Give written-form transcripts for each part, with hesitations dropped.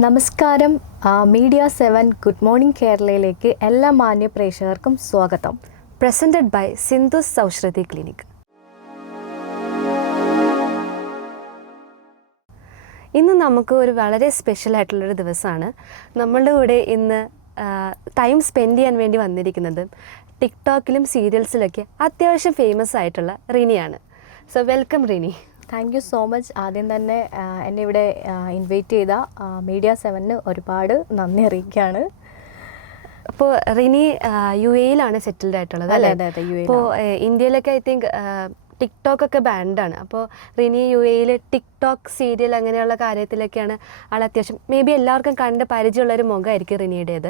നമസ്കാരം. Media 7 good morning കേരളയിലേക്ക് എല്ലാ മാന്യ പ്രേക്ഷകർക്കും സ്വാഗതം. Presented by Sindhu's Soushruthi clinic. ഇന്ന് നമുക്ക് ഒരു വളരെ സ്പെഷ്യൽ ആയിട്ടുള്ളൊരു ദിവസമാണ്. നമ്മളുടെ കൂടെ ഇന്ന് ടൈം സ്പെൻഡ് ചെയ്യാൻ വേണ്ടി വന്നിരിക്കുന്നത് ടിക്ടോക്കിലും സീരിയൽസിലൊക്കെ അത്യാവശ്യം ഫേമസ് ആയിട്ടുള്ള റിനിയാണ്. So welcome Rini. Thank you so much. ആദ്യം തന്നെ എന്നെ ഇവിടെ ഇൻവൈറ്റ് ചെയ്ത മീഡിയ 7 ഒരുപാട് നന്ദി അറിയിക്കുകയാണ്. അപ്പോൾ റിനി UAE-ലാണ് സെറ്റിൽഡ് ആയിട്ടുള്ളത് അല്ലേ? അതെ, അപ്പോൾ ഇന്ത്യയിലൊക്കെ ഐ തിങ്ക് ടിക്ടോക്കൊക്കെ ബാൻഡാണ്. അപ്പോൾ റിനി UAE-ൽ ടിക്ടോക്ക് സീരിയൽ അങ്ങനെയുള്ള കാര്യത്തിലൊക്കെയാണ് ആൾ അത്യാവശ്യം മേ ബി എല്ലാവർക്കും കണ്ട് പരിചയമുള്ളൊരു മുഖമായിരിക്കും റിനിയുടേത്.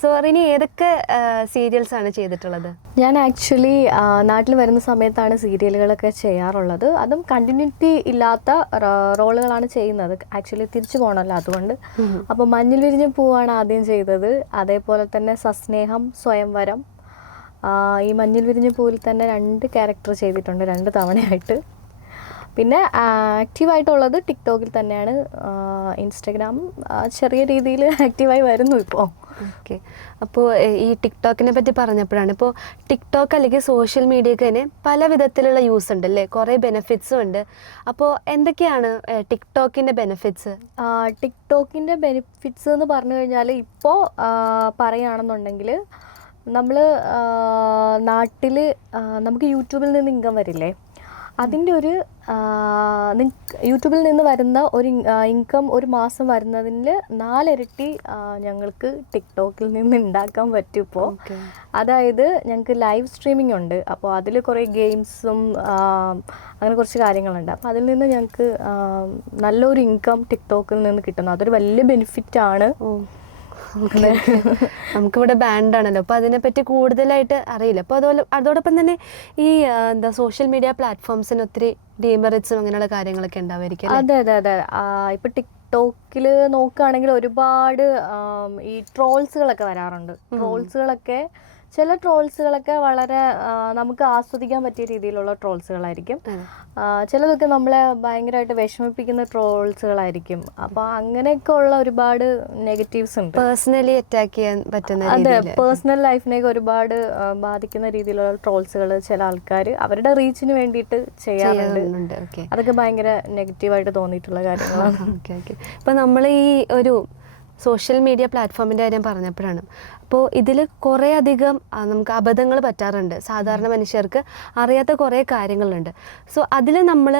സോ റിനി ഏതൊക്കെ സീരിയൽസാണ് ചെയ്തിട്ടുള്ളത്? ഞാൻ ആക്ച്വലി നാട്ടിൽ വരുന്ന സമയത്താണ് സീരിയലുകളൊക്കെ ചെയ്യാറുള്ളത്. അതും കണ്ടിന്യൂറ്റി ഇല്ലാത്ത റോളുകളാണ് ചെയ്യുന്നത്. ആക്ച്വലി തിരിച്ചു പോകണമല്ലോ, അതുകൊണ്ട്. അപ്പോൾ മഞ്ഞിൽ വിരിഞ്ഞ പൂവാണ് ആദ്യം ചെയ്തത്. അതേപോലെ തന്നെ സസ്നേഹം, സ്വയംവരം. ഈ മഞ്ഞിൽ വിരിഞ്ഞ പൂവിൽ തന്നെ 2 ക്യാരക്ടർ ചെയ്തിട്ടുണ്ട് 2 തവണയായിട്ട്. പിന്നെ ആക്റ്റീവായിട്ടുള്ളത് ടിക്ടോക്കിൽ തന്നെയാണ്. ഇൻസ്റ്റഗ്രാം ചെറിയ രീതിയിൽ ആക്റ്റീവായി വരുന്നു ഇപ്പോൾ. ഓക്കെ. അപ്പോൾ ഈ ടിക്ടോക്കിനെ പറ്റി പറഞ്ഞപ്പോഴാണ്, ഇപ്പോൾ ടിക്ടോക്ക് അല്ലെങ്കിൽ സോഷ്യൽ മീഡിയക്ക് തന്നെ പല വിധത്തിലുള്ള യൂസ് ഉണ്ട് അല്ലേ? കുറേ ബെനിഫിറ്റ്സും ഉണ്ട്. അപ്പോൾ എന്തൊക്കെയാണ് ടിക്ടോക്കിൻ്റെ ബെനിഫിറ്റ്സ്? ടിക്ടോക്കിൻ്റെ ബെനിഫിറ്റ്സ് എന്ന് പറഞ്ഞു കഴിഞ്ഞാൽ ഇപ്പോൾ പറയുകയാണെന്നുണ്ടെങ്കിൽ നമ്മൾ നാട്ടിൽ നമുക്ക് യൂട്യൂബിൽ നിന്ന് ഇൻകം വരില്ലേ, അതിൻ്റെ ഒരു യൂട്യൂബിൽ നിന്ന് വരുന്ന ഒരു ഇൻകം ഒരു മാസം വരുന്നതിൽ 4 ഇരട്ടി ഞങ്ങൾക്ക് ടിക്ടോക്കിൽ നിന്ന് ഉണ്ടാക്കാൻ പറ്റും ഇപ്പോൾ. അതായത് ഞങ്ങൾക്ക് ലൈവ് സ്ട്രീമിംഗ് ഉണ്ട്. അപ്പോൾ അതിൽ കുറേ ഗെയിംസും അങ്ങനെ കുറച്ച് കാര്യങ്ങളുണ്ട്. അപ്പോൾ അതിൽ നിന്ന് ഞങ്ങൾക്ക് നല്ലൊരു ഇൻകം ടിക്ടോക്കിൽ നിന്ന് കിട്ടുന്നു. അതൊരു വലിയ ബെനിഫിറ്റാണ്. നമുക്കിവിടെ ബാൻഡാണല്ലോ, അപ്പോൾ അതിനെപ്പറ്റി കൂടുതലായിട്ട് അറിയില്ല. അപ്പോൾ അതോടൊപ്പം തന്നെ ഈ സോഷ്യൽ മീഡിയ പ്ലാറ്റ്ഫോംസിന് ഒത്തിരി ഡീമെറിറ്റ്സും അങ്ങനെയുള്ള കാര്യങ്ങളൊക്കെ ഉണ്ടാവുമായിരിക്കും. അതെ. ഇപ്പോൾ ടിക്ടോക്കിൽ നോക്കുകയാണെങ്കിൽ ഒരുപാട് ഈ ട്രോൾസുകളൊക്കെ വരാറുണ്ട്. ചില ട്രോൾസുകളൊക്കെ വളരെ നമുക്ക് ആസ്വദിക്കാൻ പറ്റിയ രീതിയിലുള്ള ട്രോൾസുകളായിരിക്കും. ചിലതൊക്കെ നമ്മളെ ഭയങ്കരമായിട്ട് വിഷമിപ്പിക്കുന്ന ട്രോൾസുകളായിരിക്കും. അപ്പോൾ അങ്ങനെയൊക്കെ ഉള്ള ഒരുപാട് നെഗറ്റീവ്സ് ഉണ്ട്. പേഴ്സണലി അറ്റാക്ക് ചെയ്യാൻ പറ്റുന്ന, അതെ, പേഴ്സണൽ ലൈഫിനെയൊക്കെ ഒരുപാട് ബാധിക്കുന്ന രീതിയിലുള്ള ട്രോൾസുകൾ ചില ആൾക്കാർ അവരുടെ റീച്ചിന് വേണ്ടിയിട്ട് ചെയ്യാറുണ്ട്. അതൊക്കെ ഭയങ്കര നെഗറ്റീവായിട്ട് തോന്നിയിട്ടുള്ള കാര്യങ്ങളാണ്. ഇപ്പോൾ നമ്മൾ ഈ ഒരു സോഷ്യൽ മീഡിയ പ്ലാറ്റ്ഫോമിൻ്റെ കാര്യം പറഞ്ഞപ്പോഴാണ്, അപ്പോൾ ഇതിൽ കുറേ അധികം നമുക്ക് അബദ്ധങ്ങൾ പറ്റാറുണ്ട്. സാധാരണ മനുഷ്യർക്ക് അറിയാത്ത കുറേ കാര്യങ്ങളുണ്ട്. സോ അതിൽ നമ്മൾ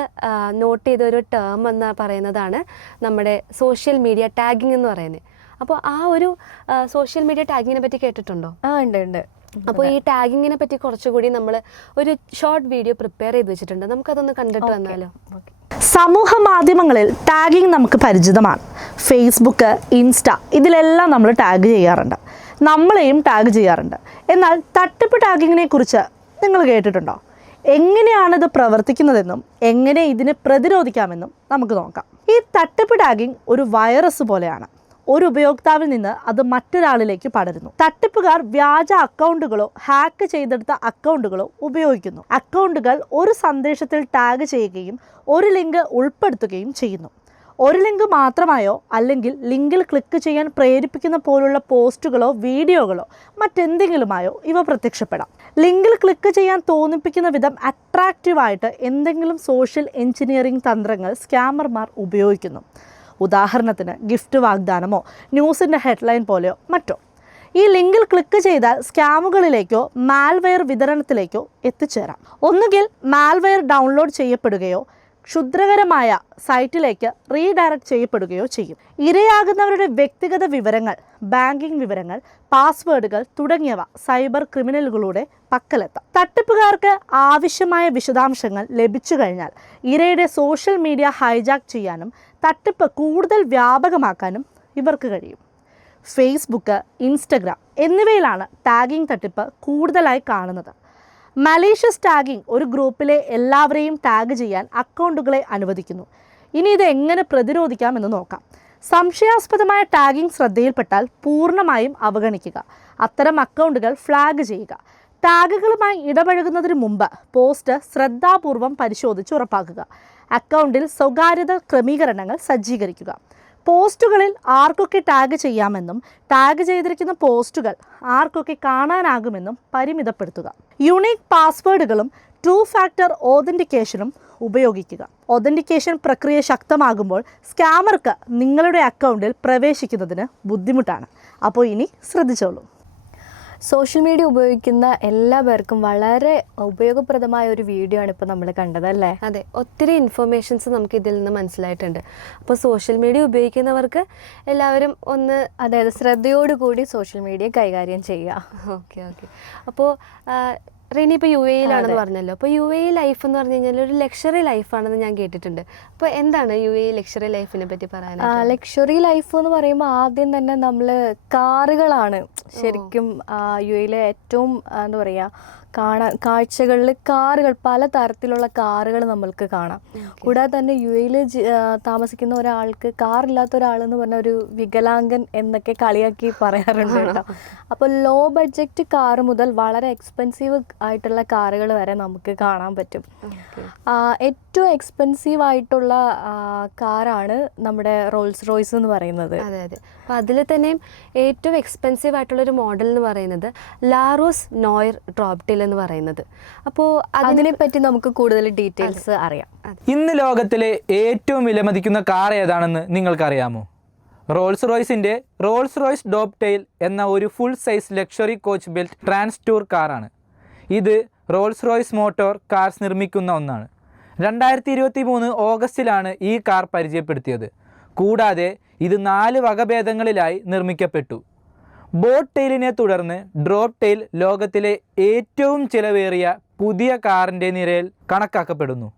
നോട്ട് ചെയ്തൊരു ടേം എന്ന് പറയുന്നതാണ് നമ്മുടെ സോഷ്യൽ മീഡിയ ടാഗിങ് എന്ന് പറയുന്നത്. അപ്പോൾ ആ ഒരു സോഷ്യൽ മീഡിയ ടാഗിങ്ങിനെ പറ്റി കേട്ടിട്ടുണ്ടോ? ഉണ്ട്. അപ്പോൾ ഈ ടാഗിങ്ങിനെ പറ്റി കുറച്ചുകൂടി നമ്മൾ ഒരു ഷോർട്ട് വീഡിയോ പ്രിപ്പയർ ചെയ്ത് വെച്ചിട്ടുണ്ട്. നമുക്കതൊന്ന് കണ്ടിട്ട് വന്നാലോ? സമൂഹ മാധ്യമങ്ങളിൽ ടാഗിങ് നമുക്ക് പരിചിതമാണ്. ഫേസ്ബുക്ക്, ഇൻസ്റ്റ, ഇതിലെല്ലാം നമ്മൾ ടാഗ് ചെയ്യാറുണ്ട്. നമ്മളെയും ടാഗ് ചെയ്യാറുണ്ട്. എന്നാൽ തട്ടിപ്പ് ടാഗിങ്ങിനെ കുറിച്ച് നിങ്ങൾ കേട്ടിട്ടുണ്ടോ? എങ്ങനെയാണിത് പ്രവർത്തിക്കുന്നതെന്നും എങ്ങനെ ഇതിനെ പ്രതിരോധിക്കാമെന്നും നമുക്ക് നോക്കാം. ഈ തട്ടിപ്പ് ടാഗിങ് ഒരു വൈറസ് പോലെയാണ്. ഒരു ഉപയോക്താവിൽ നിന്ന് അത് മറ്റൊരാളിലേക്ക് പടരുന്നു. തട്ടിപ്പുകാർ വ്യാജ അക്കൗണ്ടുകളോ ഹാക്ക് ചെയ്തെടുത്ത അക്കൗണ്ടുകളോ ഉപയോഗിക്കുന്നു. അക്കൗണ്ടുകൾ ഒരു സന്ദേശത്തിൽ ടാഗ് ചെയ്യുകയും ഒരു ലിങ്ക് ഉൾപ്പെടുത്തുകയും ചെയ്യുന്നു. ഒരു ലിങ്ക് മാത്രമായോ അല്ലെങ്കിൽ ലിങ്കിൽ ക്ലിക്ക് ചെയ്യാൻ പ്രേരിപ്പിക്കുന്ന പോലുള്ള പോസ്റ്റുകളോ വീഡിയോകളോ മറ്റെന്തെങ്കിലുമായോ ഇവ പ്രത്യക്ഷപ്പെടാം. ലിങ്കിൽ ക്ലിക്ക് ചെയ്യാൻ തോന്നിപ്പിക്കുന്ന വിധം അട്രാക്റ്റീവായിട്ട് എന്തെങ്കിലും സോഷ്യൽ എഞ്ചിനീയറിംഗ് തന്ത്രങ്ങൾ സ്കാമർമാർ ഉപയോഗിക്കുന്നു. ഉദാഹരണത്തിന് ഗിഫ്റ്റ് വാഗ്ദാനമോ ന്യൂസിൻ്റെ ഹെഡ്ലൈൻ പോലെയോ മറ്റോ. ഈ ലിങ്കിൽ ക്ലിക്ക് ചെയ്താൽ സ്കാമുകളിലേക്കോ മാൽവെയർ വിതരണത്തിലേക്കോ എത്തിച്ചേരാം. ഒന്നുകിൽ മാൽവെയർ ഡൗൺലോഡ് ചെയ്യപ്പെടുകയോ ക്ഷുദ്രകരമായ സൈറ്റിലേക്ക് റീഡയറക്റ്റ് ചെയ്യപ്പെടുകയോ ചെയ്യും. ഇരയാകുന്നവരുടെ വ്യക്തിഗത വിവരങ്ങൾ, ബാങ്കിംഗ് വിവരങ്ങൾ, പാസ്വേഡുകൾ തുടങ്ങിയവ സൈബർ ക്രിമിനലുകളുടെ പക്കലെത്താം. തട്ടിപ്പുകാർക്ക് ആവശ്യമായ വിശദാംശങ്ങൾ ലഭിച്ചു കഴിഞ്ഞാൽ ഇരയുടെ സോഷ്യൽ മീഡിയ ഹൈജാക്ക് ചെയ്യാനും തട്ടിപ്പ് കൂടുതൽ വ്യാപകമാക്കാനും ഇവർക്ക് കഴിയും. ഫേസ്ബുക്ക്, ഇൻസ്റ്റഗ്രാം എന്നിവയിലാണ് ടാഗിംഗ് തട്ടിപ്പ് കൂടുതലായി കാണുന്നത്. മലീഷ്യസ് ടാഗിംഗ് ഒരു ഗ്രൂപ്പിലെ എല്ലാവരെയും ടാഗ് ചെയ്യാൻ അക്കൗണ്ടുകളെ അനുവദിക്കുന്നു. ഇനി ഇത് എങ്ങനെ പ്രതിരോധിക്കാമെന്ന് നോക്കാം. സംശയാസ്പദമായ ടാഗിംഗ് ശ്രദ്ധയിൽപ്പെട്ടാൽ പൂർണ്ണമായും അവഗണിക്കുക. അത്തരം അക്കൗണ്ടുകൾ ഫ്ലാഗ് ചെയ്യുക. ടാഗുകളുമായി ഇടപഴകുന്നതിന് മുമ്പ് പോസ്റ്റ് ശ്രദ്ധാപൂർവം പരിശോധിച്ച് ഉറപ്പാക്കുക. അക്കൗണ്ടിൽ സ്വകാര്യത ക്രമീകരണങ്ങൾ സജ്ജീകരിക്കുക. പോസ്റ്റുകളിൽ ആർക്കൊക്കെ ടാഗ് ചെയ്യാമെന്നും ടാഗ് ചെയ്തിരിക്കുന്ന പോസ്റ്റുകൾ ആർക്കൊക്കെ കാണാനാകുമെന്നും പരിമിതപ്പെടുത്തുക. യുണീക്ക് പാസ്വേഡുകളും 2 ഫാക്ടർ ഓതൻറ്റിക്കേഷനും ഉപയോഗിക്കുക. ഓതൻറ്റിക്കേഷൻ പ്രക്രിയ ശക്തമാകുമ്പോൾ സ്കാമർക്ക് നിങ്ങളുടെ അക്കൗണ്ടിൽ പ്രവേശിക്കുന്നതിന് ബുദ്ധിമുട്ടാണ്. അപ്പോൾ ഇനി ശ്രദ്ധിച്ചോളൂ. സോഷ്യൽ മീഡിയ ഉപയോഗിക്കുന്ന എല്ലാ പേർക്കും വളരെ ഉപയോഗപ്രദമായ ഒരു വീഡിയോ ആണ് ഇപ്പോൾ നമ്മൾ കണ്ടത് അല്ലേ? അതെ, ഒത്തിരി ഇൻഫർമേഷൻസ് നമുക്ക് ഇതിൽ നിന്ന് മനസ്സിലായിട്ടുണ്ട്. അപ്പോൾ സോഷ്യൽ മീഡിയ ഉപയോഗിക്കുന്നവർക്ക് എല്ലാവരും ഒന്ന് അതായത് ശ്രദ്ധയോടുകൂടി സോഷ്യൽ മീഡിയ കൈകാര്യം ചെയ്യുക. ഓക്കെ. അപ്പോൾ റെനി ഇപ്പോൾ യു എയിലാണെന്ന് പറഞ്ഞല്ലോ. അപ്പോൾ യു എ ലൈഫ് എന്ന് പറഞ്ഞു കഴിഞ്ഞാൽ ഒരു ലക്ഷറി ലൈഫാണെന്ന് ഞാൻ കേട്ടിട്ടുണ്ട്. അപ്പോൾ എന്താണ് യു എ ലക്ഷറി ലൈഫിനെ പറ്റി പറയാനായിട്ട്? ലക്ഷറി ലൈഫ് എന്ന് പറയുമ്പോൾ ആദ്യം തന്നെ നമ്മൾ കാറുകളാണ് ശരിക്കും യു എയിലെ ഏറ്റവും എന്താ പറയുക കാഴ്ചകളിൽ കാറുകൾ, പല തരത്തിലുള്ള കാറുകൾ നമ്മൾക്ക് കാണാം. കൂടാതെ തന്നെ യു എയിൽ താമസിക്കുന്ന ഒരാൾക്ക് കാറില്ലാത്ത ഒരാളെന്ന് പറഞ്ഞ ഒരു വികലാംഗൻ എന്നൊക്കെ കളിയാക്കി പറയാറുണ്ട് കേട്ടോ. അപ്പോൾ ലോ ബഡ്ജറ്റ് കാറ് മുതൽ വളരെ എക്സ്പെൻസീവ് ആയിട്ടുള്ള കാറുകൾ വരെ നമുക്ക് കാണാൻ പറ്റും. ഏറ്റവും എക്സ്പെൻസീവ് ആയിട്ടുള്ള കാറാണ് നമ്മുടെ റോൾസ് റോയ്സ് എന്ന് പറയുന്നത്. അതെ. അപ്പോൾ അതിൽ തന്നെയും ഏറ്റവും എക്സ്പെൻസീവ് ആയിട്ടുള്ളൊരു മോഡൽ എന്ന് പറയുന്നത് ലാറോസ് നോയർ ഡ്രോപ്ടെയിൽ എന്ന് പറയുന്നത്. അപ്പോൾ അതിനെപ്പറ്റി നമുക്ക് കൂടുതൽ ഡീറ്റെയിൽസ് അറിയാം. ഇന്ന് ലോകത്തിലെ ഏറ്റവും വിലമതിക്കുന്ന കാർ ഏതാണെന്ന് നിങ്ങൾക്കറിയാമോ? റോൾസ് റോയ്സിൻ്റെ റോൾസ് റോയ്സ് ഡോപ്ടെയിൽ എന്ന ഒരു full size luxury coach built ട്രാൻസ് ടൂർ കാറാണ്. ഇത് റോൾസ് റോയ്സ് മോട്ടോർ കാർസ് നിർമ്മിക്കുന്ന ഒന്നാണ്. 2023 ഓഗസ്റ്റിലാണ് ഈ കാർ പരിചയപ്പെടുത്തിയത്. കൂടാതെ ഇത് 4 വകഭേദങ്ങളിലായി നിർമ്മിക്കപ്പെട്ടു. ബോട്ട് ടെയിലിനെ തുടർന്ന് ഡ്രോപ്പ് ടെയിൽ ലോകത്തിലെ ഏറ്റവും ചിലവേറിയ പുതിയ കാറിൻ്റെ നിരയിൽ കണക്കാക്കപ്പെടുന്നു.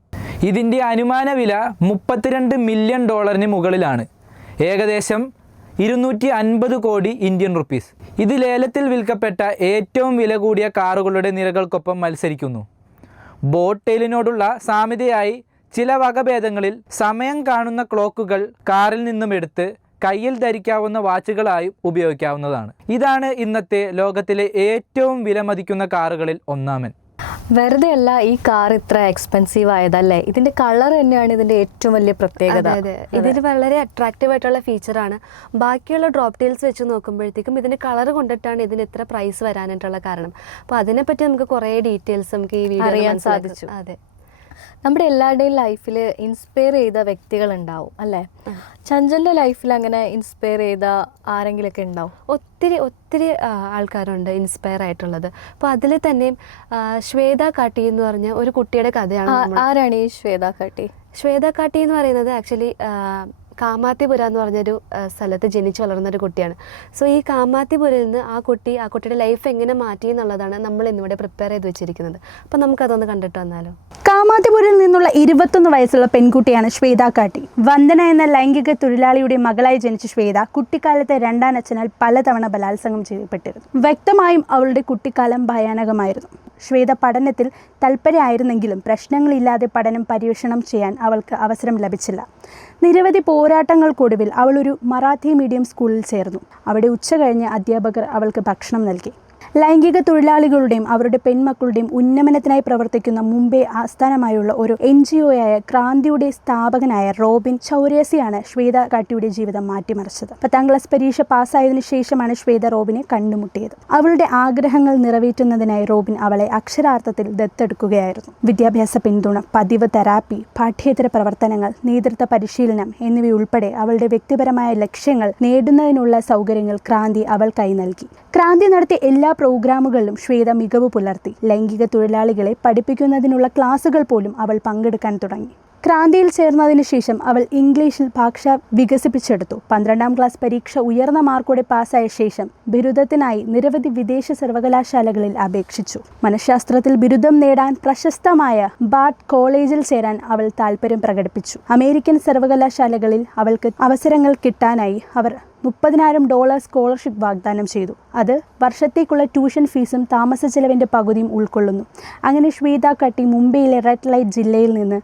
ഇതിൻ്റെ അനുമാന വില $32 മില്യൺ മുകളിലാണ്, ഏകദേശം 250 കോടി ഇന്ത്യൻ റുപ്പീസ്. ഇത് ലേലത്തിൽ വിൽക്കപ്പെട്ട ഏറ്റവും വില കൂടിയ കാറുകളുടെ നിരകൾക്കൊപ്പം മത്സരിക്കുന്നു. ബോട്ട് ടെയിലിനോടുള്ള സാമ്യതയായി ചില വകഭേദങ്ങളിൽ സമയം കാണുന്ന ക്ലോക്കുകൾ കാറിൽ നിന്നും എടുത്ത് കയ്യിൽ ധരിക്കാവുന്ന വാച്ചുകളായും ഉപയോഗിക്കാവുന്നതാണ്. ഇതാണ് ഇന്നത്തെ ലോകത്തിലെ ഏറ്റവും വിലമതിക്കുന്ന കാറുകളിൽ ഒന്നാമൻ. വെറുതെ അല്ല ഈ കാർ ഇത്ര എക്സ്പെൻസീവ് ആയതല്ലേ, ഇതിന്റെ കളർ തന്നെയാണ് ഇതിന്റെ ഏറ്റവും വലിയ പ്രത്യേകത. അതെ, ഇതിന് വളരെ അട്രാക്റ്റീവ് ആയിട്ടുള്ള ഫീച്ചറാണ്. ബാക്കിയുള്ള ഡ്രോപ്പ് ടെയിൽസ് വെച്ച് നോക്കുമ്പോഴത്തേക്കും ഇതിന്റെ കളർ കൊണ്ടിട്ടാണ് ഇതിന് ഇത്ര പ്രൈസ് വരാനായിട്ടുള്ള കാരണം. അപ്പോൾ അതിനെപ്പറ്റി നമുക്ക് കുറേ ഡീറ്റെയിൽസ് നമുക്ക് ഈ വീഡിയോ അറിയാൻ സാധിച്ചു. അതെ, നമ്മുടെ എല്ലാവരുടെയും ലൈഫിൽ ഇൻസ്പയർ ചെയ്ത വ്യക്തികളുണ്ടാവും അല്ലേ? ചഞ്ചലിൻ്റെ ലൈഫിൽ അങ്ങനെ ഇൻസ്പയർ ചെയ്ത ആരെങ്കിലുമൊക്കെ ഉണ്ടാവും? ഒത്തിരി ആൾക്കാരുണ്ട് ഇൻസ്പയർ ആയിട്ടുള്ളത്. അപ്പോൾ അതിൽ തന്നെയും ശ്വേത കാട്ടി എന്ന് പറഞ്ഞ ഒരു കുട്ടിയുടെ കഥയാണ്. ആരാണ് ഈ ശ്വേത കാട്ടി? ശ്വേത കാട്ടി എന്ന് പറയുന്നത് ആക്ച്വലി കാമാത്തിപുര എന്ന് പറഞ്ഞൊരു സ്ഥലത്ത് ജനിച്ചു വളർന്നൊരു കുട്ടിയാണ്. സോ ഈ കാമാത്തിപുരയിൽ നിന്ന് ആ കുട്ടിയുടെ ലൈഫ് എങ്ങനെ മാറ്റി എന്നുള്ളതാണ് നമ്മൾ ഇന്നിവിടെ പ്രിപ്പയർ ചെയ്ത് വെച്ചിരിക്കുന്നത്. അപ്പം നമുക്കതൊന്ന് കണ്ടിട്ട് വന്നാലോ? കാമാത്തിപുരയിൽ നിന്നുള്ള 21 വയസ്സുള്ള പെൺകുട്ടിയാണ് ശ്വേത കാട്ടി. വന്ദന എന്ന ലൈംഗിക തൊഴിലാളിയുടെ മകളായി ജനിച്ച ശ്വേത കുട്ടിക്കാലത്തെ രണ്ടാം അച്ഛനാൽ പലതവണ ബലാത്സംഗം ചെയ്യപ്പെട്ടിരുന്നു. വ്യക്തമായും അവളുടെ കുട്ടിക്കാലം ഭയാനകമായിരുന്നു. ശ്വേത പഠനത്തിൽ തൽപരയായിരുന്നെങ്കിലും പ്രശ്നങ്ങളില്ലാതെ പഠനം പര്യവേഷണം ചെയ്യാൻ അവൾക്ക് അവസരം ലഭിച്ചില്ല. നിരവധി പോരാട്ടങ്ങൾക്കൊടുവിൽ അവൾ ഒരു മറാഠി മീഡിയം സ്കൂളിൽ ചേർന്നു. അവിടെ ഉച്ചകഴിഞ്ഞ് അധ്യാപകർ അവൾക്ക് ഭക്ഷണം നൽകി. ലൈംഗിക തൊഴിലാളികളുടെയും അവരുടെ പെൺമക്കളുടെയും ഉന്നമനത്തിനായി പ്രവർത്തിക്കുന്ന മുംബൈ ആസ്ഥാനമായുള്ള ഒരു NGO-യായ ക്രാന്തിയുടെ സ്ഥാപകനായ റോബിൻ ചൗരസിയാണ് ശ്വേത കാട്ടിയുടെ ജീവിതം മാറ്റിമറിച്ചത്. 10ാം ക്ലാസ് പരീക്ഷ പാസ്സായതിനു ശേഷമാണ് ശ്വേത റോബിനെ കണ്ടുമുട്ടിയത്. അവളുടെ ആഗ്രഹങ്ങൾ നിറവേറ്റുന്നതിനായി റോബിൻ അവളെ അക്ഷരാർത്ഥത്തിൽ ദത്തെടുക്കുകയായിരുന്നു. വിദ്യാഭ്യാസ പിന്തുണ, പതിവ് തെറാപ്പി, പാഠ്യേതര പ്രവർത്തനങ്ങൾ, നേതൃത്വ പരിശീലനം എന്നിവയുൾപ്പെടെ അവളുടെ വ്യക്തിപരമായ ലക്ഷ്യങ്ങൾ നേടുന്നതിനുള്ള സൗകര്യങ്ങൾ ക്രാന്തി അവൾക്കായി നൽകി. ക്രാന്തി നടത്തിയ എല്ലാ പ്രോഗ്രാമുകളിലും ശ്വേത മികവ് പുലർത്തി. ലൈംഗിക തൊഴിലാളികളെ പഠിപ്പിക്കുന്നതിനുള്ള ക്ലാസുകൾ പോലും അവൾ പങ്കെടുക്കാൻ തുടങ്ങി. ക്രാന്തിയിൽ ചേർന്നതിന് ശേഷം അവൾ ഇംഗ്ലീഷിൽ ഭാഷ വികസിപ്പിച്ചെടുത്തു. 12ാം ക്ലാസ് പരീക്ഷ ഉയർന്ന മാർക്കോടെ പാസ്സായ ശേഷം ബിരുദത്തിനായി നിരവധി വിദേശ സർവകലാശാലകളിൽ അപേക്ഷിച്ചു. മനഃശാസ്ത്രത്തിൽ ബിരുദം നേടാൻ പ്രശസ്തമായ ബാർട്ട് കോളേജിൽ ചേരാൻ അവൾ താൽപ്പര്യം പ്രകടിപ്പിച്ചു. അമേരിക്കൻ സർവകലാശാലകളിൽ അവൾക്ക് അവസരങ്ങൾ കിട്ടാനായി അവർ $30,000 സ്കോളർഷിപ്പ് വാഗ്ദാനം ചെയ്തു. അത് വർഷത്തേക്കുള്ള ട്യൂഷൻ ഫീസും താമസ ചെലവിൻ്റെ പകുതിയും ഉൾക്കൊള്ളുന്നു. അങ്ങനെ ശ്വേത കാട്ടി മുംബൈയിലെ റെഡ് ലൈറ്റ് ജില്ലയിൽ നിന്ന്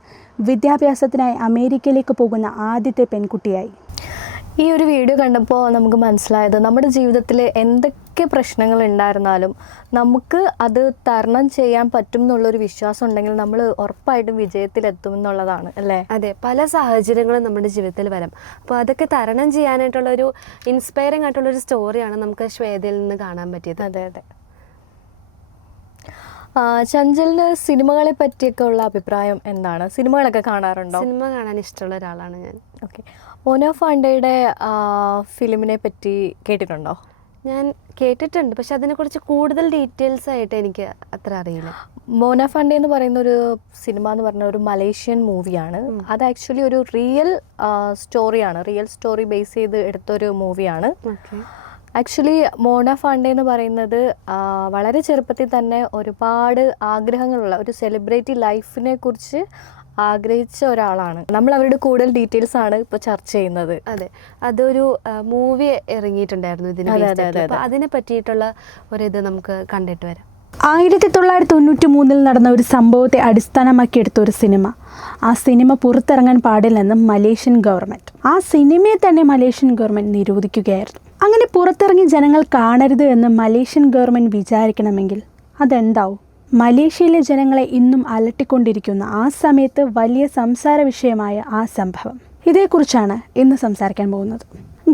വിദ്യാഭ്യാസത്തിനായി അമേരിക്കയിലേക്ക് പോകുന്ന ആദ്യത്തെ പെൺകുട്ടിയായി. ഈ ഒരു വീഡിയോ കണ്ടപ്പോൾ നമുക്ക് മനസ്സിലായത് നമ്മുടെ ജീവിതത്തിൽ എന്തൊക്കെ പ്രശ്നങ്ങൾ ഉണ്ടായിരുന്നാലും നമുക്ക് അത് തരണം ചെയ്യാൻ പറ്റും എന്നുള്ളൊരു വിശ്വാസം ഉണ്ടെങ്കിൽ നമ്മൾ ഉറപ്പായിട്ടും വിജയത്തിലെത്തും എന്നുള്ളതാണ് അല്ലേ? അതെ, പല സാഹചര്യങ്ങളും നമ്മുടെ ജീവിതത്തിൽ വരാം. അപ്പോൾ അതൊക്കെ തരണം ചെയ്യാനായിട്ടുള്ളൊരു ഇൻസ്പയറിംഗ് ആയിട്ടുള്ളൊരു സ്റ്റോറിയാണ് നമുക്ക് ശ്വേതയിൽ നിന്ന് കാണാൻ പറ്റിയത്. അതെ അതെ. ചഞ്ചലിന് സിനിമകളെ പറ്റിയൊക്കെ ഉള്ള അഭിപ്രായം എന്താണ്? സിനിമകളൊക്കെ കാണാറുണ്ടോ? സിനിമ കാണാൻ ഇഷ്ടമുള്ള ഒരാളാണ് ഞാൻ. ഓക്കെ. മോന ഫാണ്ടയുടെ ഫിലിമിനെ പറ്റി കേട്ടിട്ടുണ്ടോ? ഞാൻ കേട്ടിട്ടുണ്ട്, പക്ഷെ അതിനെക്കുറിച്ച് കൂടുതൽ ഡീറ്റെയിൽസ് ആയിട്ട് എനിക്ക് അത്ര അറിയില്ല. മോന ഫാണ്ടെ എന്ന് പറയുന്ന ഒരു സിനിമ എന്ന് പറഞ്ഞ ഒരു മലേഷ്യൻ മൂവിയാണ്. അത് ആക്ച്വലി ഒരു റിയൽ സ്റ്റോറിയാണ്, റിയൽ സ്റ്റോറി ബേസ് ചെയ്ത് എടുത്തൊരു മൂവിയാണ്. ഓക്കെ. ആക്ച്വലി മോന ഫാണ്ടെ എന്ന് പറയുന്നത് വളരെ ചെറുപ്പത്തിൽ തന്നെ ഒരുപാട് ആഗ്രഹങ്ങളുള്ള ഒരു സെലിബ്രിറ്റി ലൈഫിനെ കുറിച്ച് ആഗ്രഹിച്ച ഒരാളാണ്. നമ്മൾ അവരുടെ കൂടുതൽ ഡീറ്റെയിൽസ് ആണ് ഇപ്പോൾ ചർച്ച ചെയ്യുന്നത്. അതെ, അതൊരു മൂവി ഇറങ്ങിയിട്ടുണ്ടായിരുന്നു ഇതിന്. അപ്പോൾ അതിനെ പറ്റിയിട്ടുള്ള ഒരിത് നമുക്ക് കണ്ടിട്ട് വരാം. 1993 നടന്ന ഒരു സംഭവത്തെ അടിസ്ഥാനമാക്കിയെടുത്ത ഒരു സിനിമ. ആ സിനിമ പുറത്തിറങ്ങാൻ പാടില്ലെന്ന് മലേഷ്യൻ ഗവൺമെൻറ്. ആ സിനിമയെ തന്നെ മലേഷ്യൻ ഗവൺമെൻറ് നിരോധിക്കുകയായിരുന്നു. അങ്ങനെ പുറത്തിറങ്ങി ജനങ്ങൾ കാണരുത് എന്ന് മലേഷ്യൻ ഗവൺമെൻറ് വിചാരിക്കണമെങ്കിൽ അതെന്താവും? മലേഷ്യയിലെ ജനങ്ങളെ ഇന്നും അലട്ടിക്കൊണ്ടിരിക്കുന്ന ആ സമയത്ത് വലിയ സംസാര വിഷയമായ ആ സംഭവം, ഇതേക്കുറിച്ചാണ് ഇന്ന് സംസാരിക്കാൻ പോകുന്നത്.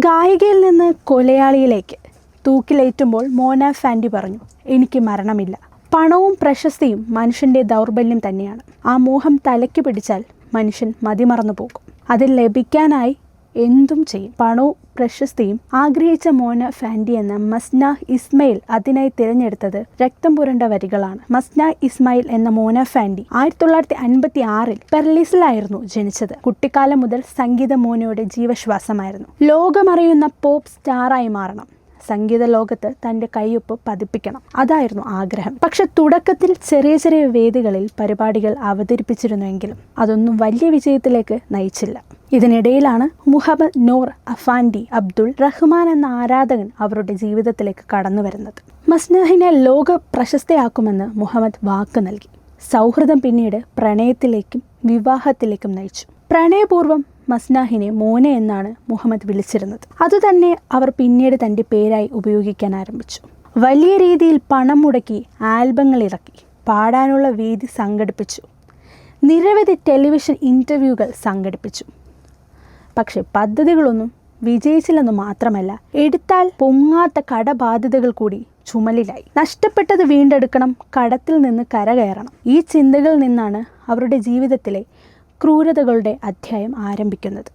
ഗായികയിൽ നിന്ന് കൊലയാളിയിലേക്ക് തൂക്കിലേറ്റുമ്പോൾ മോന ഫാൻഡി പറഞ്ഞു, എനിക്ക് മരണമില്ല. പണവും പ്രശസ്തിയും മനുഷ്യൻ്റെ ദൗർബല്യം തന്നെയാണ്. ആ മോഹം തലയ്ക്ക് പിടിച്ചാൽ മനുഷ്യൻ മതിമറന്നു പോകും. അത് ലഭിക്കാനായി എന്തും ചെയ്യും. പണവും പ്രശസ്തിയും ആഗ്രഹിച്ച മോന ഫാൻഡി എന്ന മസ്ന ഇസ്മയിൽ അതിനായി തിരഞ്ഞെടുത്തത് രക്തം പുരണ്ട വരികളാണ്. മസ്ന ഇസ്മായിൽ എന്ന മോന ഫാൻഡി 1956 പെർലിസിലായിരുന്നു ജനിച്ചത്. കുട്ടിക്കാലം മുതൽ സംഗീത മോനയുടെ ജീവശ്വാസമായിരുന്നു. ലോകമറിയുന്ന പോപ്പ് സ്റ്റാറായി മാറണം, സംഗീത ലോകത്ത് തൻ്റെ കയ്യൊപ്പ് പതിപ്പിക്കണം, അതായിരുന്നു ആഗ്രഹം. പക്ഷെ തുടക്കത്തിൽ ചെറിയ ചെറിയ വേദികളിൽ പരിപാടികൾ അവതരിപ്പിച്ചിരുന്നുവെങ്കിലും അതൊന്നും വലിയ വിജയത്തിലേക്ക് നയിച്ചില്ല. ഇതിനിടയിലാണ് മുഹമ്മദ് നോർ അഫാൻഡി അബ്ദുൾ റഹ്മാൻ എന്ന ആരാധകൻ അവരുടെ ജീവിതത്തിലേക്ക് കടന്നു വരുന്നത്. മസ്നഹിനെ ലോക പ്രശസ്തയാക്കുമെന്ന് മുഹമ്മദ് വാക്ക് നൽകി. സൗഹൃദം പിന്നീട് പ്രണയത്തിലേക്കും വിവാഹത്തിലേക്കും നയിച്ചു. പ്രണയപൂർവ്വം മസ്നാഹിനെ മോനെ എന്നാണ് മുഹമ്മദ് വിളിച്ചിരുന്നത്. അതുതന്നെ അവർ പിന്നീട് തൻ്റെ പേരായി ഉപയോഗിക്കാൻ ആരംഭിച്ചു. വലിയ രീതിയിൽ പണം മുടക്കി ആൽബങ്ങൾ ഇറക്കി, പാടാനുള്ള വേദി സംഘടിപ്പിച്ചു, നിരവധി ടെലിവിഷൻ ഇൻ്റർവ്യൂകൾ സംഘടിപ്പിച്ചു. പക്ഷെ പദ്ധതികളൊന്നും വിജയിച്ചില്ലെന്ന് മാത്രമല്ല, എടുത്താൽ പൊങ്ങാത്ത കടബാധ്യതകൾ കൂടി ചുമലിലായി. നഷ്ടപ്പെട്ടത് വീണ്ടെടുക്കണം, കടത്തിൽ നിന്ന് കരകയറണം. ഈ ചിന്തകളിൽ നിന്നാണ് അവരുടെ ജീവിതത്തിലെ ക്രൂരതകളുടെ അധ്യായം ആരംഭിക്കുന്നത്.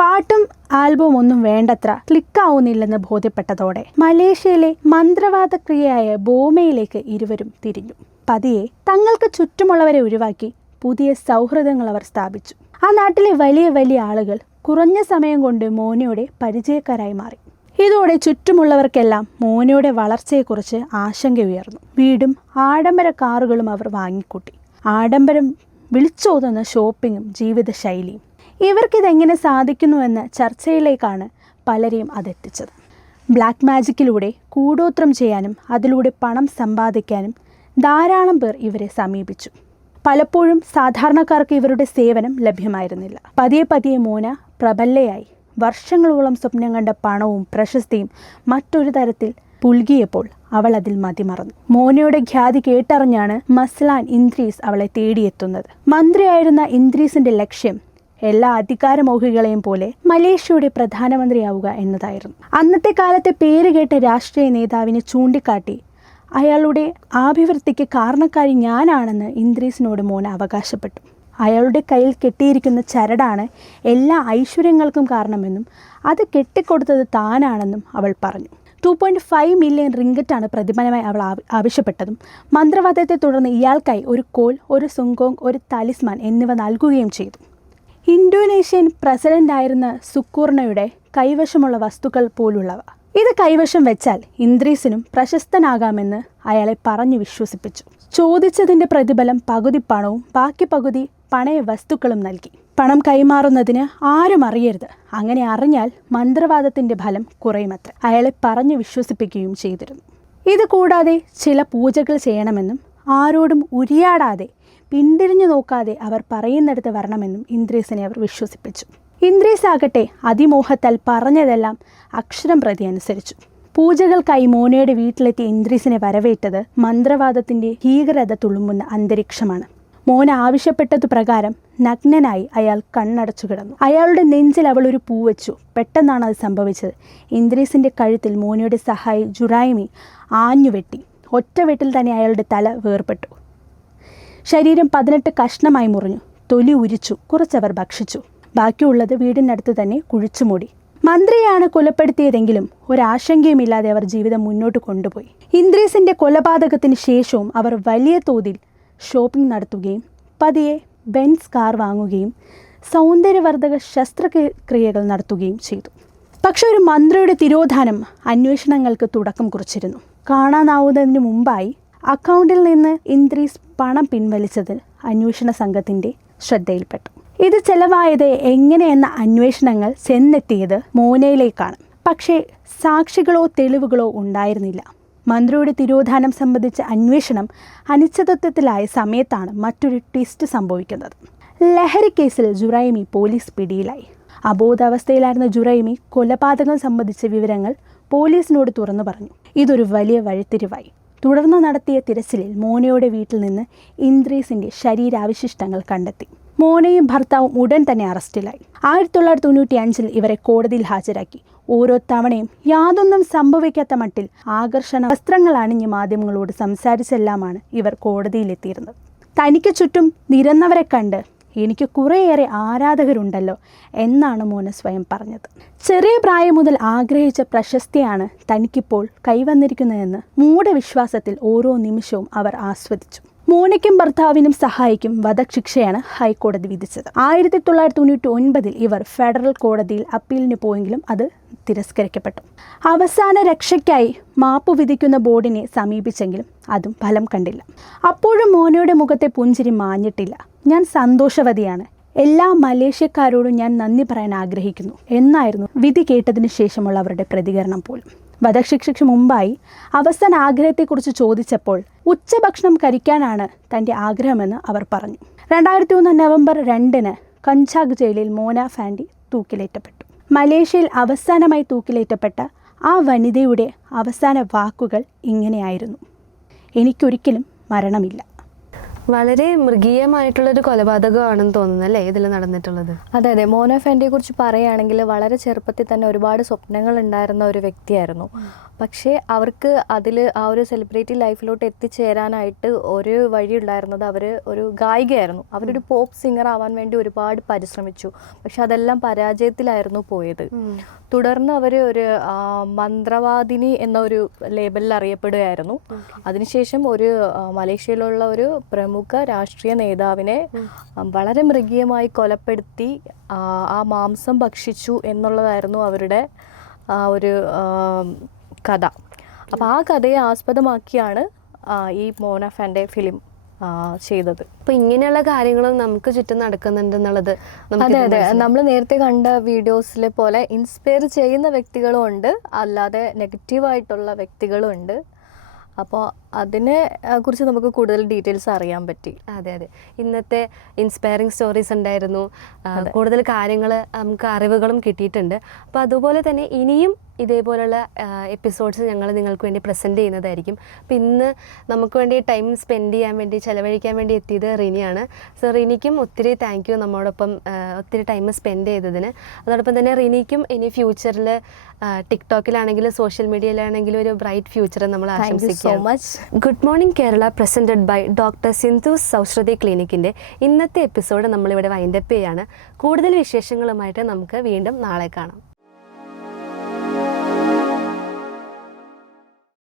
പാട്ടും ആൽബവും ഒന്നും വേണ്ടത്ര ക്ലിക്കാവുന്നില്ലെന്ന് ബോധ്യപ്പെട്ടതോടെ മലേഷ്യയിലെ മന്ത്രവാദക്രിയയായ ബോമയിലേക്ക് ഇരുവരും തിരിഞ്ഞു. പതിയെ തങ്ങൾക്ക് ചുറ്റുമുള്ളവരെ ഒഴിവാക്കി പുതിയ സൗഹൃദങ്ങൾ അവർ സ്ഥാപിച്ചു. ആ നാട്ടിലെ വലിയ വലിയ ആളുകൾ കുറഞ്ഞ സമയം കൊണ്ട് മോനയുടെ പരിചയക്കാരായി മാറി. ഇതോടെ ചുറ്റുമുള്ളവർക്കെല്ലാം മോനയുടെ വളർച്ചയെക്കുറിച്ച് ആശങ്ക ഉയർന്നു. വീടും ആഡംബര കാറുകളും അവർ വാങ്ങിക്കൂട്ടി. ആഡംബരം വിളിച്ചോതുന്ന ഷോപ്പിങ്ങും ജീവിതശൈലിയും. ഇവർക്കിതെങ്ങനെ സാധിക്കുന്നുവെന്ന ചർച്ചയിലേക്കാണ് പലരെയും അതെത്തിച്ചത്. ബ്ലാക്ക് മാജിക്കിലൂടെ കൂടോത്രം ചെയ്യാനും അതിലൂടെ പണം സമ്പാദിക്കാനും ധാരാളം പേർ ഇവരെ സമീപിച്ചു. പലപ്പോഴും സാധാരണക്കാർക്ക് ഇവരുടെ സേവനം ലഭ്യമായിരുന്നില്ല. പതിയെ പതിയെ മോന പ്രബലയായി. വർഷങ്ങളോളം സ്വപ്നം കണ്ട പണവും പ്രശസ്തിയും മറ്റൊരു തരത്തിൽ പുൽകിയപ്പോൾ അവൾ അതിൽ മതിമറന്നു. മോനയുടെ ഖ്യാതി കേട്ടറിഞ്ഞാണ് മസ്ലാൻ ഇന്ദ്രീസ് അവളെ തേടിയെത്തുന്നത്. മന്ത്രിയായിരുന്ന ഇന്ദ്രീസിന്റെ ലക്ഷ്യം എല്ലാ അധികാരമോഹികളെയും പോലെ മലേഷ്യയുടെ പ്രധാനമന്ത്രിയാവുക എന്നതായിരുന്നു. അന്നത്തെ കാലത്തെ പേരുകേട്ട രാഷ്ട്രീയ നേതാവിനെ ചൂണ്ടിക്കാട്ടി അയാളുടെ അഭിവൃദ്ധിക്ക് കാരണക്കാരി ഞാനാണെന്ന് ഇന്ദ്രീസിനോട് മോന അവകാശപ്പെട്ടു. അയാളുടെ കയ്യിൽ കെട്ടിയിരിക്കുന്ന ചരടാണ് എല്ലാ ഐശ്വര്യങ്ങൾക്കും കാരണമെന്നും അത് കെട്ടിക്കൊടുത്തത് താനാണെന്നും അവൾ പറഞ്ഞു. 2.5 മില്യൺ റിങ്കറ്റാണ് പ്രതിഫലമായി അവൾ ആവശ്യപ്പെട്ടതും മന്ത്രവാദത്തെ തുടർന്ന് ഇയാൾക്കായി ഒരു കോൽ, ഒരു സുങ്കോങ്, ഒരു തലിസ്മാൻ എന്നിവ നൽകുകയും ചെയ്തു. ഇന്തോനേഷ്യൻ പ്രസിഡന്റായിരുന്ന സുക്കൂർണയുടെ കൈവശമുള്ള വസ്തുക്കൾ പോലുള്ളവ. ഇത് കൈവശം വെച്ചാൽ ഇന്ദ്രീസിനും പ്രശസ്തനാകാമെന്ന് അയാളെ പറഞ്ഞു വിശ്വസിപ്പിച്ചു. ചോദിച്ചതിൻ്റെ പ്രതിഫലം പകുതി പണവും ബാക്കി പകുതി പണയ വസ്തുക്കളും നൽകി. പണം കൈമാറുന്നതിന് ആരും അറിയരുത്, അങ്ങനെ അറിഞ്ഞാൽ മന്ത്രവാദത്തിൻ്റെ ഫലം കുറയുമത്ര അയാളെ പറഞ്ഞു വിശ്വസിപ്പിക്കുകയും ചെയ്തിരുന്നു. ഇത് കൂടാതെ ചില പൂജകൾ ചെയ്യണമെന്നും ആരോടും ഉരിയാടാതെ പിന്തിരിഞ്ഞു നോക്കാതെ അവർ പറയുന്നിടത്ത് വരണമെന്നും ഇന്ദ്രീസിനെ അവർ വിശ്വസിപ്പിച്ചു. ഇന്ദ്രീസ് ആകട്ടെ അതിമോഹത്താൽ പറഞ്ഞതെല്ലാം അക്ഷരം പ്രതി അനുസരിച്ചു. പൂജകൾക്കായി മോനയുടെ വീട്ടിലെത്തിയ ഇന്ദ്രീസിനെ വരവേറ്റത് മന്ത്രവാദത്തിൻ്റെ ഭീകരത തുളുമ്പുന്ന അന്തരീക്ഷമാണ്. മോന ആവശ്യപ്പെട്ടതു പ്രകാരം നഗ്നനായി അയാൾ കണ്ണടച്ചു കിടന്നു. അയാളുടെ നെഞ്ചിൽ അവൾ ഒരു പൂ വെച്ചു. പെട്ടെന്നാണ് അത് സംഭവിച്ചത്. ഇന്ദ്രീസിൻ്റെ കഴുത്തിൽ മോനയുടെ സഹായി ജുറൈമി ആഞ്ഞുവെട്ടി. ഒറ്റ വെട്ടിൽ തന്നെ അയാളുടെ തല വേർപെട്ടു. ശരീരം 18 കഷ്ണമായി മുറിഞ്ഞു. തൊലി ഉരിച്ചു. കുറച്ചവർ ഭക്ഷിച്ചു. ബാക്കിയുള്ളത് വീടിനടുത്ത് തന്നെ കുഴിച്ചുമൂടി. മന്ത്രിയാണ് കൊലപ്പെടുത്തിയതെങ്കിലും ഒരാശങ്കയുമില്ലാതെ അവർ ജീവിതം മുന്നോട്ട് കൊണ്ടുപോയി. ഇന്ദ്രീസിൻ്റെ കൊലപാതകത്തിന് ശേഷവും അവർ വലിയ തോതിൽ ഷോപ്പിംഗ് നടത്തുകയും പതിയെ ബെൻസ് കാർ വാങ്ങുകയും സൗന്ദര്യവർദ്ധക ശസ്ത്രക്രിയകൾ നടത്തുകയും ചെയ്തു. പക്ഷെ ഒരു മന്ത്രിയുടെ തിരോധാനം അന്വേഷണങ്ങൾക്ക് തുടക്കം കുറിച്ചിരുന്നു. കാണാനാവുന്നതിന് മുമ്പായി അക്കൗണ്ടിൽ നിന്ന് ഇന്ദ്രീസ് പണം പിൻവലിച്ചത് അന്വേഷണ സംഘത്തിൻ്റെ ശ്രദ്ധയിൽപ്പെട്ടു. ഇത് ചെലവായത് എങ്ങനെയെന്ന അന്വേഷണങ്ങൾ ചെന്നെത്തിയത് മോനയിലേക്കാണ്. പക്ഷേ സാക്ഷികളോ തെളിവുകളോ ഉണ്ടായിരുന്നില്ല. മന്ത്രിയുടെ തിരോധാനം സംബന്ധിച്ച അന്വേഷണം അനിശ്ചിതത്വത്തിലായ സമയത്താണ് മറ്റൊരു ട്വിസ്റ്റ് സംഭവിക്കുന്നത്. ലഹരി കേസിൽ ജുറൈമി പോലീസ് പിടിയിലായി. അബോധാവസ്ഥയിലായിരുന്ന ജുറൈമി കൊലപാതകം സംബന്ധിച്ച വിവരങ്ങൾ പോലീസിനോട് തുറന്നു പറഞ്ഞു. ഇതൊരു വലിയ വഴിത്തിരിവായി. തുടർന്ന് നടത്തിയ തിരച്ചിലിൽ മോനയുടെ വീട്ടിൽ നിന്ന് ഇന്ദ്രീസിൻ്റെ ശരീരാവശിഷ്ടങ്ങൾ കണ്ടെത്തി. മോനയും ഭർത്താവും ഉടൻ തന്നെ അറസ്റ്റിലായി. 1995 ഇവരെ കോടതിയിൽ ഹാജരാക്കി. ഓരോ തവണയും യാതൊന്നും സംഭവിക്കാത്ത മട്ടിൽ ആകർഷണ വസ്ത്രങ്ങൾ അണിഞ്ഞ് മാധ്യമങ്ങളോട് സംസാരിച്ചെല്ലാമാണ് ഇവർ കോടതിയിലെത്തിയിരുന്നത്. തനിക്ക് ചുറ്റും നിരന്നവരെ കണ്ട് എനിക്ക് കുറേയേറെ ആരാധകരുണ്ടല്ലോ എന്നാണ് മോന സ്വയം പറഞ്ഞത്. ചെറിയ പ്രായം മുതൽ ആഗ്രഹിച്ച പ്രശസ്തിയാണ് തനിക്കിപ്പോൾ കൈവന്നിരിക്കുന്നതെന്ന് മൂഢവിശ്വാസത്തിൽ ഓരോ നിമിഷവും അവർ ആസ്വദിച്ചു. മോനയ്ക്കും ഭർത്താവിനും സഹായിക്കും വധശിക്ഷയാണ് ഹൈക്കോടതി വിധിച്ചത്. 1999 ഇവർ ഫെഡറൽ കോടതിയിൽ അപ്പീലിന് പോയെങ്കിലും അത് തിരസ്കരിക്കപ്പെട്ടു. അവസാന രക്ഷയ്ക്കായി മാപ്പ് വിധിക്കുന്ന ബോർഡിനെ സമീപിച്ചെങ്കിലും അതും ഫലം കണ്ടില്ല. അപ്പോഴും മോനയുടെ മുഖത്തെ പുഞ്ചിരി മാഞ്ഞിട്ടില്ല. ഞാൻ സന്തോഷവതിയാണ്. എല്ലാ മലേഷ്യക്കാരോടും ഞാൻ നന്ദി പറയാൻ ആഗ്രഹിക്കുന്നു എന്നായിരുന്നു വിധി കേട്ടതിന് ശേഷമുള്ള അവരുടെ പ്രതികരണം പോലും. വധശിക്ഷയ്ക്ക് മുമ്പായി അവസാന ആഗ്രഹത്തെക്കുറിച്ച് ചോദിച്ചപ്പോൾ ഉച്ചഭക്ഷണം കഴിക്കാനാണ് തൻ്റെ ആഗ്രഹമെന്ന് അവർ പറഞ്ഞു. 2001 നവംബർ 2 കഞ്ചാഗ് ജയിലിൽ മോന ഫാൻഡി തൂക്കിലേറ്റപ്പെട്ടു. മലേഷ്യയിൽ അവസാനമായി തൂക്കിലേറ്റപ്പെട്ട ആ വനിതയുടെ അവസാന വാക്കുകൾ ഇങ്ങനെയായിരുന്നു: എനിക്കൊരിക്കലും മരണമില്ല. വളരെ മൃഗീയമായിട്ടുള്ളൊരു കൊലപാതകമാണെന്ന് തോന്നുന്നു അല്ലേ ഇതിൽ നടന്നിട്ടുള്ളത്? അതെ അതെ. മോന ഫാൻഡിയെ കുറിച്ച് പറയുകയാണെങ്കിൽ വളരെ ചെറുപ്പത്തിൽ തന്നെ ഒരുപാട് സ്വപ്നങ്ങൾ ഉണ്ടായിരുന്ന ഒരു വ്യക്തിയായിരുന്നു. പക്ഷേ അവർക്ക് അതിൽ ആ ഒരു സെലിബ്രിറ്റി ലൈഫിലോട്ട് എത്തിച്ചേരാനായിട്ട് ഒരു വഴി ഉണ്ടായിരുന്നത് അവർ ഒരു ഗായികയായിരുന്നു. അവരൊരു പോപ്പ് സിംഗർ ആവാൻ വേണ്ടി ഒരുപാട് പരിശ്രമിച്ചു. പക്ഷെ അതെല്ലാം പരാജയത്തിലായിരുന്നു പോയത്. തുടർന്ന് അവർ ഒരു മന്ത്രവാദിനി എന്ന ഒരു ലേബലിൽ അറിയപ്പെടുകയായിരുന്നു. അതിനുശേഷം ഒരു മലേഷ്യയിലുള്ള ഒരു പ്രമുഖ രാഷ്ട്രീയ നേതാവിനെ വളരെ മൃഗീയമായി കൊലപ്പെടുത്തി ആ മാംസം ഭക്ഷിച്ചു എന്നുള്ളതായിരുന്നു അവരുടെ ഒരു കഥ. അപ്പോൾ ആ കഥയെ ആസ്പദമാക്കിയാണ് ഈ മോന ഫാൻഡി ഫിലിം ചെയ്തത്. അപ്പോൾ ഇങ്ങനെയുള്ള കാര്യങ്ങളും നമുക്ക് ചുറ്റും നടക്കുന്നുണ്ടെന്നുള്ളത് അതെ അതെ. നമ്മൾ നേരത്തെ കണ്ട വീഡിയോസിലെ പോലെ ഇൻസ്പയർ ചെയ്യുന്ന വ്യക്തികളും ഉണ്ട്, അല്ലാതെ നെഗറ്റീവായിട്ടുള്ള വ്യക്തികളും ഉണ്ട്. അപ്പോൾ അതിനെ കുറിച്ച് നമുക്ക് കൂടുതൽ ഡീറ്റെയിൽസ് അറിയാൻ പറ്റി. അതെ അതെ. ഇന്നത്തെ ഇൻസ്പയറിംഗ് സ്റ്റോറീസ് ഉണ്ടായിരുന്നു. കൂടുതൽ കാര്യങ്ങൾ നമുക്ക് അറിവുകളും കിട്ടിയിട്ടുണ്ട്. അപ്പോൾ അതുപോലെ തന്നെ ഇനിയും ഇതേപോലുള്ള എപ്പിസോഡ്സ് ഞങ്ങൾ നിങ്ങൾക്ക് വേണ്ടി പ്രസൻറ്റ് ചെയ്യുന്നതായിരിക്കും. അപ്പോൾ ഇന്ന് നമുക്ക് വേണ്ടി ടൈം സ്പെൻഡ് ചെയ്യാൻ വേണ്ടി ചിലവഴിക്കാൻ വേണ്ടി എത്തിയത് റിനിയാണ്. സോ റിനിക്കും ഒത്തിരി താങ്ക് യു നമ്മോടൊപ്പം ഒത്തിരി ടൈം സ്പെൻഡ് ചെയ്തതിന്. അതോടൊപ്പം തന്നെ റിനിക്കും ഇനി ഫ്യൂച്ചറിൽ ടിക്ടോക്കിലാണെങ്കിലും സോഷ്യൽ മീഡിയയിലാണെങ്കിലും ഒരു ബ്രൈറ്റ് ഫ്യൂച്ചർ നമ്മൾ ആശംസിക്കാം. So much. Good morning Kerala presented by doctor Sindhu Soushruthi ക്ലിനിക്കിൻ്റെ ഇന്നത്തെ എപ്പിസോഡ് നമ്മളിവിടെ വൈൻഡപ്പ് ചെയ്യാണ്. കൂടുതൽ വിശേഷങ്ങളുമായിട്ട് നമുക്ക് വീണ്ടും നാളെ കാണാം.